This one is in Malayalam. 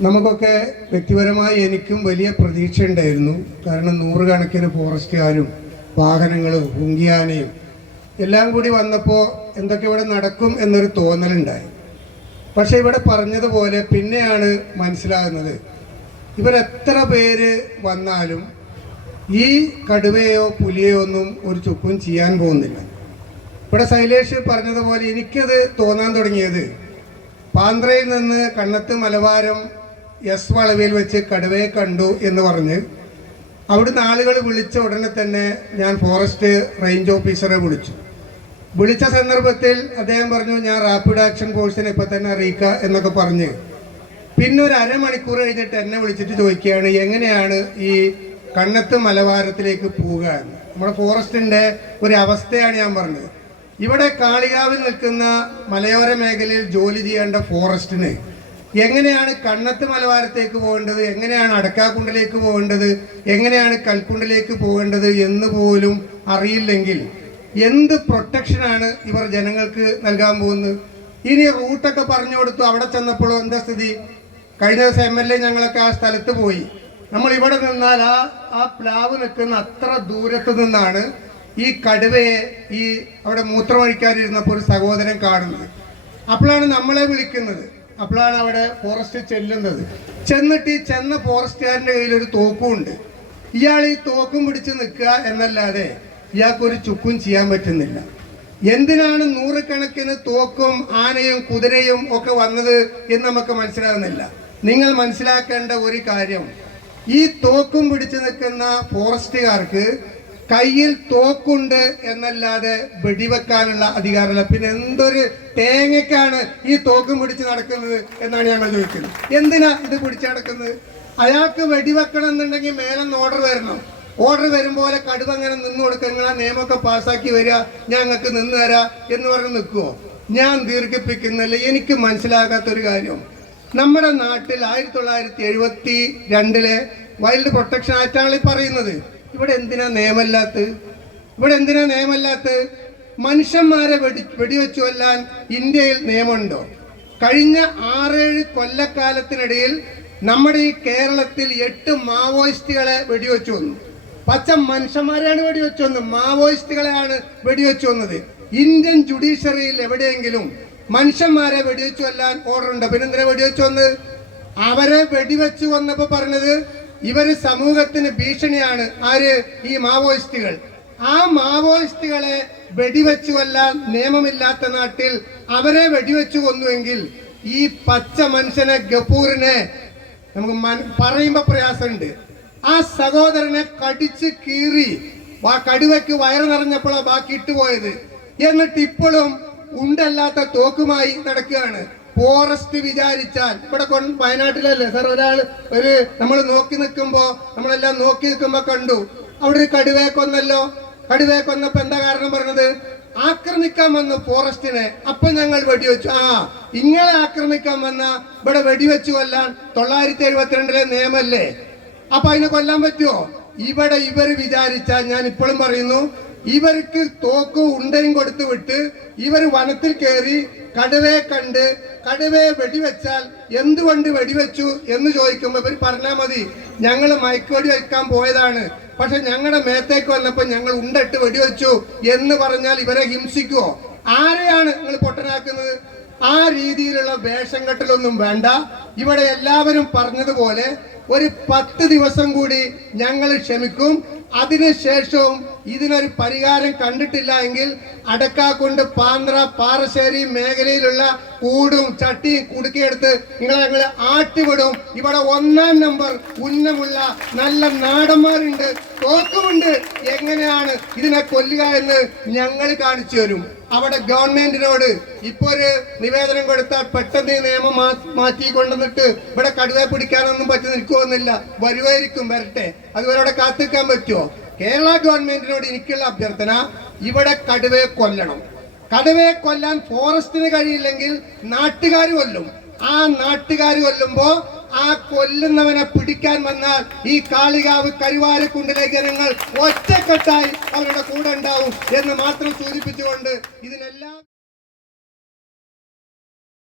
നമുക്കൊക്കെ വ്യക്തിപരമായി എനിക്കും വലിയ പ്രതീക്ഷ ഉണ്ടായിരുന്നു കാരണം നൂറുകണക്കിന് ഫോറസ്റ്റുകാരും വാഹനങ്ങളും ഹുങ്കിയാനയും എല്ലാം കൂടി വന്നപ്പോൾ എന്തൊക്കെ ഇവിടെ നടക്കും എന്നൊരു തോന്നലുണ്ടായി. പക്ഷേ ഇവിടെ പറഞ്ഞതുപോലെ പിന്നെയാണ് മനസ്സിലാകുന്നത്. ഇവരെത്ര പേര് വന്നാലും ഈ കടുവയോ പുലിയോ ഒന്നും ഒരു ചുക്കും ചെയ്യാൻ പോകുന്നില്ല. ഇവിടെ ശൈലേഷ് പറഞ്ഞതുപോലെ എനിക്കത് തോന്നാൻ തുടങ്ങിയത് പാന്ത്രയിൽ നിന്ന് കണ്ണത്ത് മലബാരം എസ് വളവിൽ വെച്ച് കടുവയെ കണ്ടു എന്ന് പറഞ്ഞ് അവിടുന്ന് ആളുകൾ വിളിച്ച ഉടനെ തന്നെ ഞാൻ ഫോറസ്റ്റ് റേഞ്ച് ഓഫീസറെ വിളിച്ചു. വിളിച്ച സന്ദർഭത്തിൽ അദ്ദേഹം പറഞ്ഞു ഞാൻ റാപ്പിഡ് ആക്ഷൻ ഫോഴ്സിനെ ഇപ്പം തന്നെ അറിയിക്കുക എന്നൊക്കെ പറഞ്ഞ് പിന്നെ ഒരു അരമണിക്കൂർ കഴിഞ്ഞിട്ട് എന്നെ വിളിച്ചിട്ട് ചോദിക്കുകയാണ് എങ്ങനെയാണ് ഈ കണ്ണത്ത് മലബാരത്തിലേക്ക് പോവുക എന്ന് നമ്മുടെ ഫോറസ്റ്റിന്റെ ഒരു അവസ്ഥയാണ് ഞാൻ പറഞ്ഞത്. ഇവിടെ കാളികാവിൽ നിൽക്കുന്ന മലയോര മേഖലയിൽ ജോലി ചെയ്യേണ്ട ഫോറസ്റ്റിന് എങ്ങനെയാണ് കണ്ണത്ത് മലബാരത്തേക്ക് പോകേണ്ടത്? എങ്ങനെയാണ് അടക്കാക്കുണ്ടിലേക്ക് പോകേണ്ടത്? എങ്ങനെയാണ് കൽക്കുണ്ടിലേക്ക് പോകേണ്ടത് എന്ന് പോലും അറിയില്ലെങ്കിൽ എന്ത് പ്രൊട്ടക്ഷനാണ് ഇവർ ജനങ്ങൾക്ക് നൽകാൻ പോകുന്നത്? ഇനി റൂട്ടൊക്കെ പറഞ്ഞു കൊടുത്തു അവിടെ ചെന്നപ്പോഴോ എന്താ സ്ഥിതി? കഴിഞ്ഞ ദിവസം എം എൽ എ ഞങ്ങളൊക്കെ ആ സ്ഥലത്ത് പോയി. നമ്മൾ ഇവിടെ നിന്നാൽ ആ ആ പ്ലാവ് നിൽക്കുന്ന അത്ര ദൂരത്ത് നിന്നാണ് ഈ കടുവയെ ഈ അവിടെ മൂത്രമൊഴിക്കാതിരുന്നപ്പോൾ ഒരു സഹോദരൻ കാണുന്നത്. അപ്പോഴാണ് നമ്മളെ വിളിക്കുന്നത്. അപ്പോഴാണ് അവിടെ ഫോറസ്റ്റ് ചെല്ലുന്നത്. ചെന്നിട്ട് ഈ ചെന്ന ഫോറസ്റ്റുകാരന്റെ കയ്യിൽ ഒരു തോക്കും ഉണ്ട് ഇയാൾ ഈ തോക്കും പിടിച്ച് നിൽക്കുക എന്നല്ലാതെ ഇയാൾക്കൊരു ചുക്കും ചെയ്യാൻ പറ്റുന്നില്ല. എന്തിനാണ് നൂറുകണക്കിന് തോക്കും ആനയും കുതിരയും ഒക്കെ വന്നത് എന്ന് നമുക്ക് മനസ്സിലാകുന്നില്ല. നിങ്ങൾ മനസ്സിലാക്കേണ്ട ഒരു കാര്യം. ഈ തോക്കും പിടിച്ചു നിൽക്കുന്ന ഫോറസ്റ്റുകാർക്ക് കയ്യിൽ തോക്കുണ്ട് എന്നല്ലാതെ വെടിവെക്കാനുള്ള അധികാരമില്ല. പിന്നെ എന്തൊരു തേങ്ങയ്ക്കാണ് ഈ തോക്കും പിടിച്ച് നടക്കുന്നത് എന്നാണ് ഞങ്ങൾ ചോദിക്കുന്നത്. എന്തിനാ ഇത് പിടിച്ച് നടക്കുന്നത്? അയാൾക്ക് വെടിവെക്കണം എന്നുണ്ടെങ്കിൽ മേലെന്ന് ഓർഡർ വരണം. ഓർഡർ വരും പോലെ കടുവ അങ്ങനെ നിന്ന് കൊടുക്കുക. നിങ്ങൾ ആ നിയമമൊക്കെ പാസ്സാക്കി വരിക. ഞങ്ങൾക്ക് നിന്ന് തരാ എന്ന് പറഞ്ഞ് നിൽക്കുമോ ഞാൻ ദീർഘിപ്പിക്കുന്നില്ല. എനിക്ക് മനസ്സിലാകാത്തൊരു കാര്യം. നമ്മുടെ നാട്ടിൽ ആയിരത്തി തൊള്ളായിരത്തി എഴുപത്തി രണ്ടിലെ വൈൽഡ് പ്രൊട്ടക്ഷൻ ആക്റ്റാണ് ഈ പറയുന്നത്. ഇവിടെ എന്തിനാ നിയമല്ലാത്ത ഇവിടെ എന്തിനാ നിയമല്ലാത്ത മനുഷ്യന്മാരെ വെടി വെടിവെച്ചു കൊല്ലാൻ ഇന്ത്യയിൽ നിയമമുണ്ടോ? കഴിഞ്ഞ ആറേഴ് കൊല്ലക്കാലത്തിനിടയിൽ നമ്മുടെ ഈ കേരളത്തിൽ എട്ട് മാവോയിസ്റ്റുകളെ വെടിവെച്ചു വന്നു. പച്ച മനുഷ്യന്മാരെയാണ് വെടിവെച്ചു വന്നത്. മാവോയിസ്റ്റുകളെയാണ് വെടിവെച്ചു വന്നത്. ഇന്ത്യൻ ജുഡീഷ്യറിയിൽ എവിടെയെങ്കിലും മനുഷ്യന്മാരെ വെടിവെച്ചു കൊല്ലാൻ ഓർഡർ ഉണ്ടോ പിന്നെന്തിനാ വെടിവെച്ചു വന്നത്? അവരെ വെടിവെച്ചു വന്നപ്പോ പറഞ്ഞത് ഇവർ സമൂഹത്തിന് ഭീഷണിയാണ്. ആര്? ഈ മാവോയിസ്റ്റുകൾ. ആ മാവോയിസ്റ്റുകളെ വെടിവെച്ചു കൊല്ലാൻ നിയമമില്ലാത്ത നാട്ടിൽ അവരെ വെടിവെച്ചു കൊന്നുവെങ്കിൽ ഈ പച്ച മനുഷ്യനെ ഗപ്പൂറിനെ നമുക്ക് പറയുമ്പോ പ്രയാസമുണ്ട്. ആ സഹോദരനെ കടിച്ച് കീറി ആ കടുവയ്ക്ക് വയറ് നിറഞ്ഞപ്പോഴാണ് ബാക്കി ഇട്ടുപോയത് എന്നിട്ട് ഇപ്പോഴും ഉണ്ടല്ലാത്ത തോക്കുമായി നടക്കുകയാണ്. ഫോറസ്റ്റ് വിചാരിച്ചാൽ. ഇവിടെ വയനാട്ടിലല്ലേ? സാർ ഒരാൾ ഒരു നമ്മൾ നോക്കി നിൽക്കുമ്പോ നമ്മളെല്ലാം നോക്കി നിൽക്കുമ്പോ കണ്ടു. അവിടെ ഒരു കടുവയെ കൊന്നല്ലോ കടുവയെ കൊന്നപ്പോ എന്താ കാരണം പറഞ്ഞത്? ആക്രമിക്കാൻ വന്നു ഫോറസ്റ്റിനെ. അപ്പൊ ഞങ്ങൾ വെടിവെച്ചു. ആ ഇങ്ങളെ ആക്രമിക്കാൻ വന്ന ഇവിടെ വെടിവെച്ചു കൊല്ലാൻ തൊള്ളായിരത്തി എഴുപത്തിരണ്ടിലെ നിയമല്ലേ? അപ്പൊ അതിനെ കൊല്ലാൻ പറ്റുമോ ഇവിടെ ഇവർ വിചാരിച്ചാൽ ഞാൻ ഇപ്പോഴും പറയുന്നു ഇവർക്ക് തോക്ക് ഉണ്ടയും കൊടുത്തു വിട്ട് ഇവർ വനത്തിൽ കയറി കടുവയെ കണ്ട് കടുവയെ വെടിവെച്ചാൽ എന്തുകൊണ്ട് വെടിവെച്ചു എന്ന് ചോദിക്കുമ്പോൾ ഇവർ പറഞ്ഞാൽ മതി. ഞങ്ങൾ മയക്കുവെടി വയ്ക്കാൻ പോയതാണ്. പക്ഷെ ഞങ്ങളുടെ മേത്തേക്ക് വന്നപ്പോൾ ഞങ്ങൾ ഉണ്ടിട്ട് വെടിവെച്ചു എന്ന് പറഞ്ഞാൽ ഇവരെ ഹിംസിക്കുവോ? ആരെയാണ് നിങ്ങൾ പൊട്ടനാക്കുന്നത്? ആ രീതിയിലുള്ള വേഷം കെട്ടലൊന്നും വേണ്ട. ഇവിടെ എല്ലാവരും പറഞ്ഞതുപോലെ ഒരു പത്ത് ദിവസം കൂടി ഞങ്ങൾ ക്ഷമിക്കും. അതിനുശേഷവും ഇതിനൊരു പരിഹാരം കണ്ടിട്ടില്ല എങ്കിൽ അടക്കാക്കൊണ്ട് പാന്ത്ര പാറശ്ശേരി മേഖലയിലുള്ള കൂടും ചട്ടിയും കുടുക്കിയെടുത്ത് നിങ്ങളെ ഞങ്ങൾ ആട്ടിവിടും. ഇവിടെ ഒന്നാം നമ്പർ ഉന്നമുള്ള നല്ല നാടന്മാരുണ്ട്. തോക്കുമുണ്ട്. എങ്ങനെയാണ് ഇതിനെ കൊല്ലുക എന്ന് ഞങ്ങൾ കാണിച്ചു തരും. അവിടെ ഗവൺമെന്റിനോട് ഇപ്പൊ ഒരു നിവേദനം കൊടുത്താൽ പെട്ടെന്ന് ഈ നിയമം മാറ്റി കൊണ്ടുവന്നിട്ട് ഇവിടെ കടുവയെ പിടിക്കാനൊന്നും പറ്റി നിൽക്കുമെന്നില്ല വരുമായിരിക്കും വരട്ടെ. അതുവരെ അവിടെ കാത്തിക്കാൻ പറ്റുമോ? കേരള ഗവൺമെന്റിനോട് എനിക്കുള്ള അഭ്യർത്ഥന ഇവിടെ കടുവയെ കൊല്ലണം. കടുവയെ കൊല്ലാൻ ഫോറസ്റ്റിന് കഴിയില്ലെങ്കിൽ നാട്ടുകാർ കൊല്ലും. ആ നാട്ടുകാർ കൊല്ലുമ്പോ ആ കൊല്ലുന്നവനെ പിടിക്കാൻ വന്നാൽ ഈ കാളികാവ് കരുവാരക്കുണ്ടിലെ ജനങ്ങൾ ഒറ്റക്കെട്ടായി അവരുടെ കൂടെ ഉണ്ടാവും എന്ന് മാത്രം സൂചിപ്പിച്ചുകൊണ്ട് ഇതിനെല്ലാം